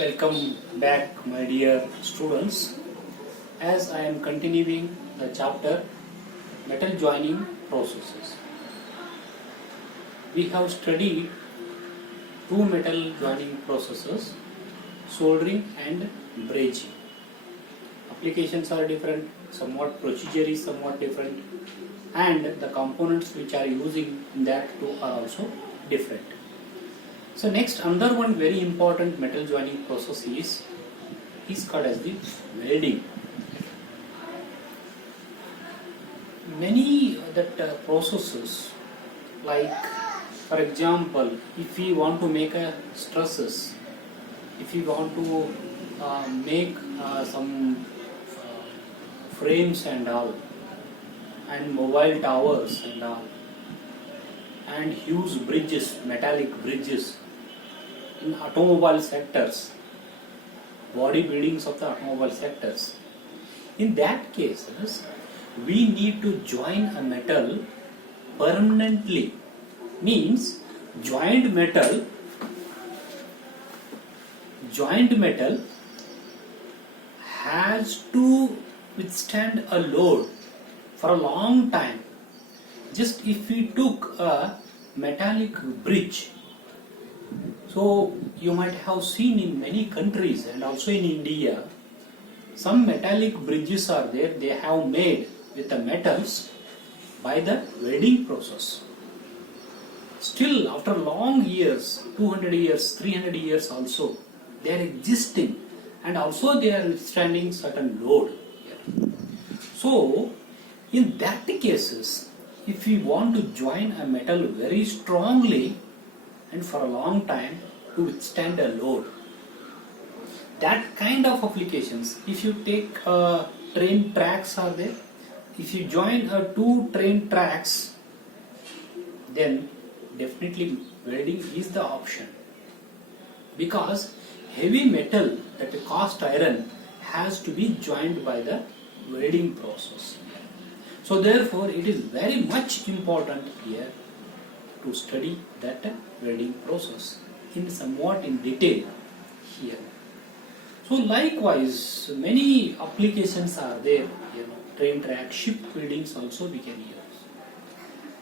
Welcome back, my dear students. As I am continuing the chapter metal joining processes, we have studied two metal joining processes, soldering and brazing. Applications are different, somewhat procedure is somewhat different, and the components which are using in that two are also different. So next, another one very important metal joining process is called as the welding. Many that processes, like for example, if we want to make a trusses, if we want to make some frames and all, and mobile towers and all, and huge bridges, metallic bridges in automobile sectors, body buildings of the automobile sectors. In that cases, we need to join a metal permanently. Means joined metal has to withstand a load for a long time. Just if we took a metallic bridge, so you might have seen in many countries and also in India, some metallic bridges are there, they have made with the metals by the welding process. Still after long years, 200 years, 300 years also, they are existing and also they are withstanding certain load. So in that cases, if we want to join a metal very strongly and for a long time to withstand a load, that kind of applications, if you take train tracks are there, if you join two train tracks, then definitely welding is the option, because heavy metal, that cast iron, has to be joined by the welding process. So therefore it is very much important here to study that welding process somewhat in detail here. So likewise, many applications are there, train track, ship buildings also we can use,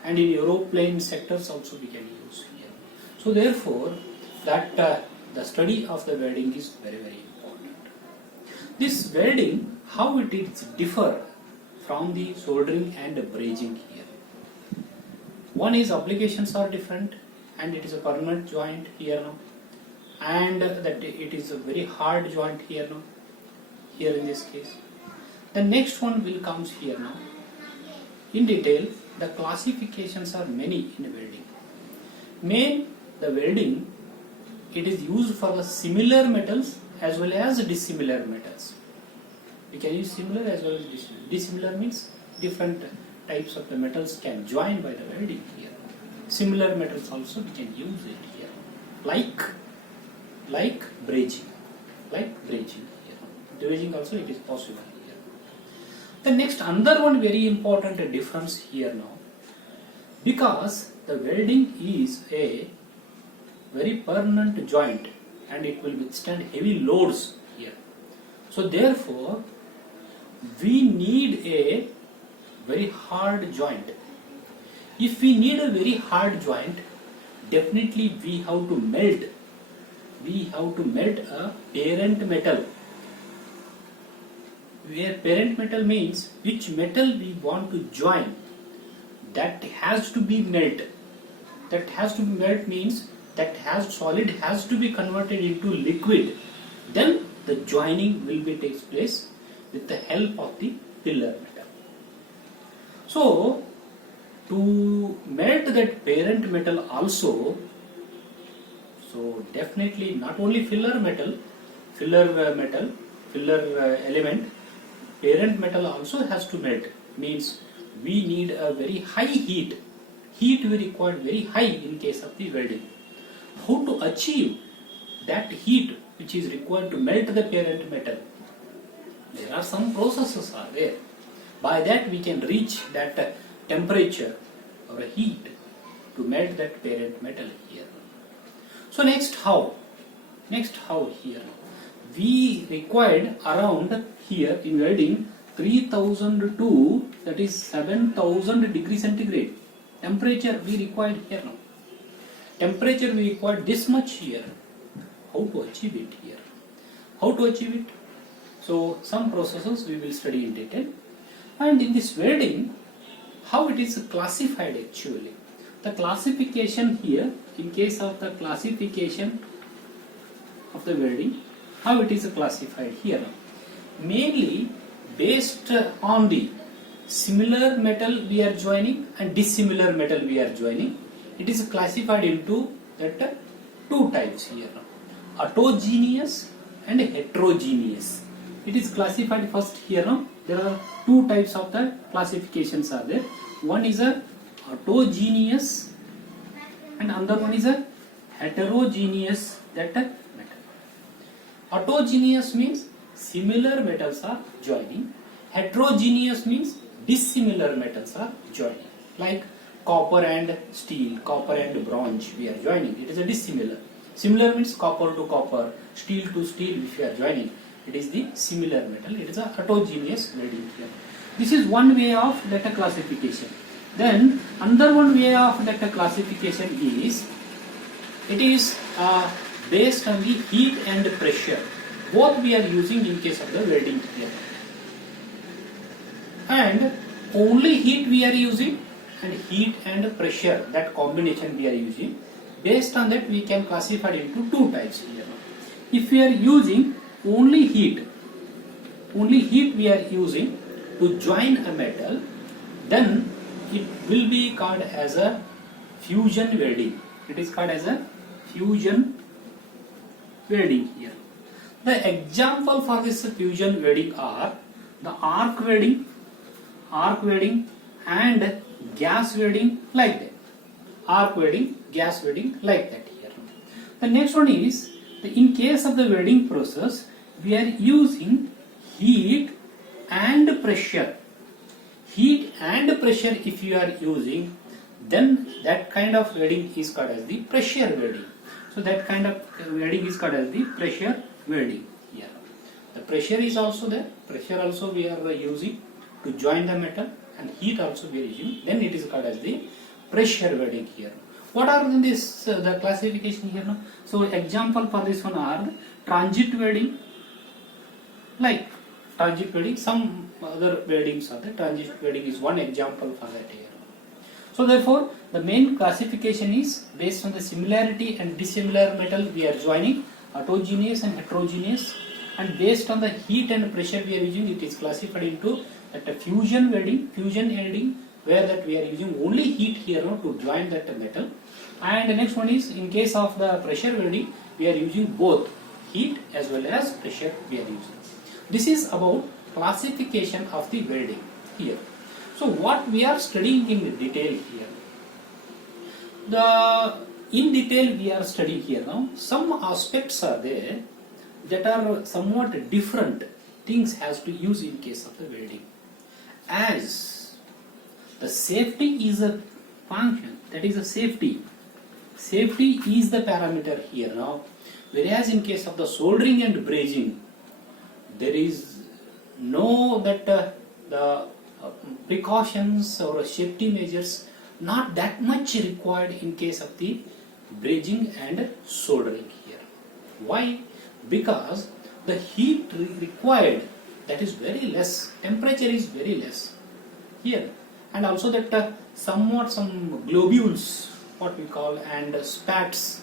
and in aeroplane sectors also we can use here. So therefore that the study of the welding is very important. This welding, how it is differ from the soldering and brazing here. One is applications are different, and it is a permanent joint here now, and that it is a very hard joint here now, here in this case. The next one will comes here now. In detail, the classifications are many in welding. The welding, it is used for the similar metals as well as dissimilar metals. We can use similar as well as dissimilar. Dissimilar means different types of the metals can join by the welding here. Similar metals also we can use it here, like brazing, here. Brazing also it is possible here. The next, another one very important difference here now, because the welding is a very permanent joint and it will withstand heavy loads here. So therefore we need a very hard joint. If we need a very hard joint, definitely we have to melt a parent metal. Where parent metal means which metal we want to join, that has to be melt. That has to be melt means that solid has to be converted into liquid. Then the joining will takes place with the help of the filler metal. So to melt that parent metal also, so definitely not only filler element, parent metal also has to melt. Means we need a very high heat. Heat we require very high in case of the welding. How to achieve that heat which is required to melt the parent metal? There are some processes are there. By that we can reach that temperature or a heat to melt that parent metal here. So next, how? Next, how here? We required around here in welding 3000 to, that is 7000 degree centigrade. Temperature we required here now. Temperature we required this much here. How to achieve it here? How to achieve it? So some processes we will study in detail. And in this welding, how it is classified actually. The classification here, in case of the classification of the welding, how it is classified here now. Mainly based on the similar metal we are joining and dissimilar metal we are joining. It is classified into that two types here now. Autogeneous and heterogeneous. It is classified first here now. There are two types of the classifications are there. One is a autogeneous and another one is a heterogeneous that metal. Autogeneous means similar metals are joining. Heterogeneous means dissimilar metals are joining. Like copper and steel, copper and bronze we are joining. It is a dissimilar. Similar means copper to copper, steel to steel if we are joining. It is the similar metal. It is a heterogeneous welding here. This is one way of data classification. Then another one way of data classification is, it is based on the heat and pressure. Both we are using in case of the welding here. And only heat we are using, and heat and pressure, that combination we are using. Based on that we can classify it into two types here. If we are using only heat we are using to join a metal, then it will be called as a fusion welding. It is called as a fusion welding here. The example for this fusion welding are the arc welding and gas welding, like that. Arc welding, gas welding, like that here. The next one is, in case of the welding process, we are using heat and pressure. Heat and pressure if you are using, then that kind of welding is called as the pressure welding. So that kind of welding is called as the pressure welding here. The pressure is also there. Pressure also we are using to join the metal, and heat also we are using. Then it is called as the pressure welding here. What are this the classification here now? So example for this one are the transit welding, like transit welding. Some other weldings are there. Transit welding is one example for that here. So therefore the main classification is based on the similarity and dissimilar metal we are joining, autogeneous and heterogeneous, and based on the heat and pressure we are using, it is classified into that fusion welding, where that we are using only heat here now to join that metal. And the next one is, in case of the pressure welding, we are using both heat as well as pressure we are using. This is about classification of the welding here. So what we are studying in detail here, in detail we are studying here now, some aspects are there that are somewhat different things has to use in case of the welding. As the safety is a function, that is a safety is the parameter here now, whereas in case of the soldering and brazing, there is no that the precautions or safety measures not that much required in case of the brazing and soldering here. Why? Because the heat required, that is very less, temperature is very less here, and also that somewhat some globules, what we call, and spats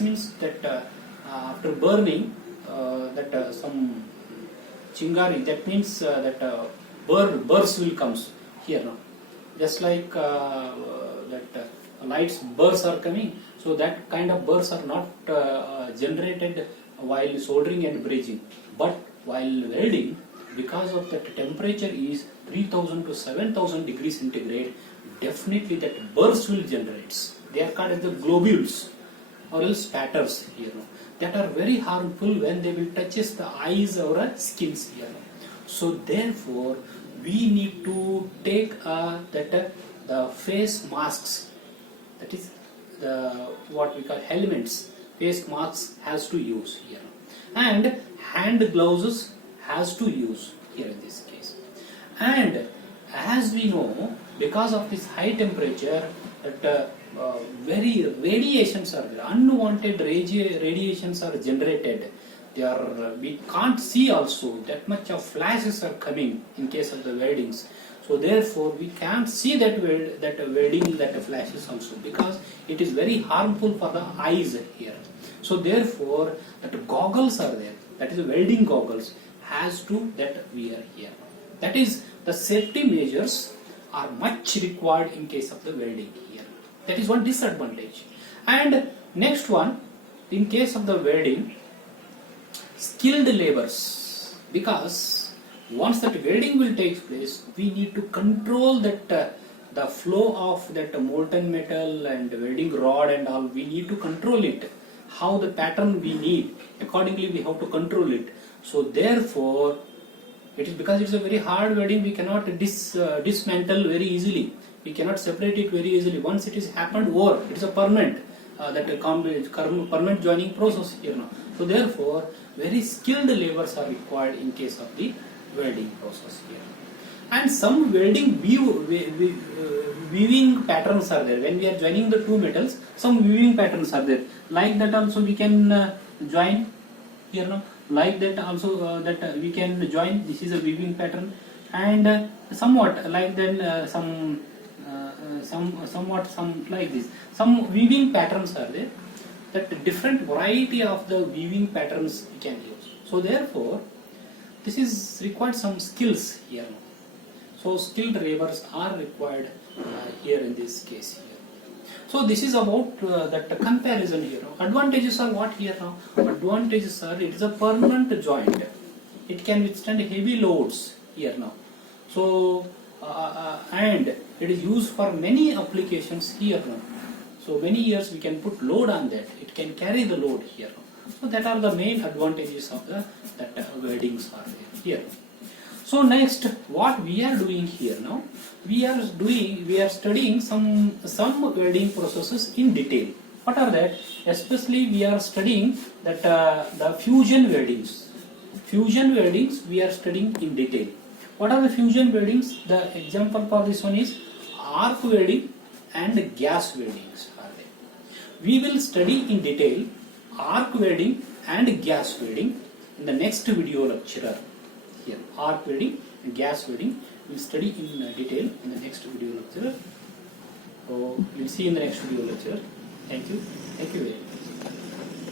means that after burning some chingari, that means that burrs will comes here now, just like that lights burrs are coming, so that kind of burrs are not generated while soldering and brazing, but while welding, because of that temperature is 3000 to 7000 degrees centigrade, definitely that bursts will generate. They are called as the globules or else spatters here, that are very harmful when they will touches the eyes or skins here. So therefore we need to take the face masks, that is the what we call helmets, face masks has to use here, and hand gloves has to use here in this case. And as we know, because of this high temperature, that very radiations are there, unwanted radiations are generated. They are we can't see also, that much of flashes are coming in case of the weldings. So therefore we can't see that welding, that flashes also, because it is very harmful for the eyes here. So therefore that goggles are there, that is welding goggles has to that wear here. That is, the safety measures are much required in case of the welding here. That is one disadvantage. And next one, in case of the welding, skilled labors, because once that welding will take place, we need to control that the flow of that molten metal and welding rod and all, we need to control it, how the pattern we need, accordingly we have to control it. So therefore it is, because it's a very hard welding, we cannot dismantle very easily, we cannot separate it very easily. Once it is happened over, it is a permanent permanent joining process here now. So therefore very skilled labors are required in case of the welding process here. And some welding weaving patterns are there. When we are joining the two metals, some weaving patterns are there. Like that also we can join here now. Like that also that we can join. This is a weaving pattern, and somewhat like then somewhat like this. Some weaving patterns are there. That different variety of the weaving patterns we can use. So therefore, this is required some skills here. So skilled laborers are required here in this case here. So this is about that comparison here. Advantages are what here now? Advantages are, it is a permanent joint. It can withstand heavy loads here now. So and it is used for many applications here now. So many years we can put load on that. It can carry the load here now. So that are the main advantages of the weldings are there here. So next, what we are doing here now, we are studying some welding processes in detail. What are that? Especially we are studying that the fusion weldings. Fusion weldings we are studying in detail. What are the fusion weldings? The example for this one is arc welding and gas weldings are there. We will study in detail arc welding and gas welding in the next video lecture. Here, arc welding and gas welding we will study in detail in the next video lecture. So we will see in the next video lecture. Thank you very much.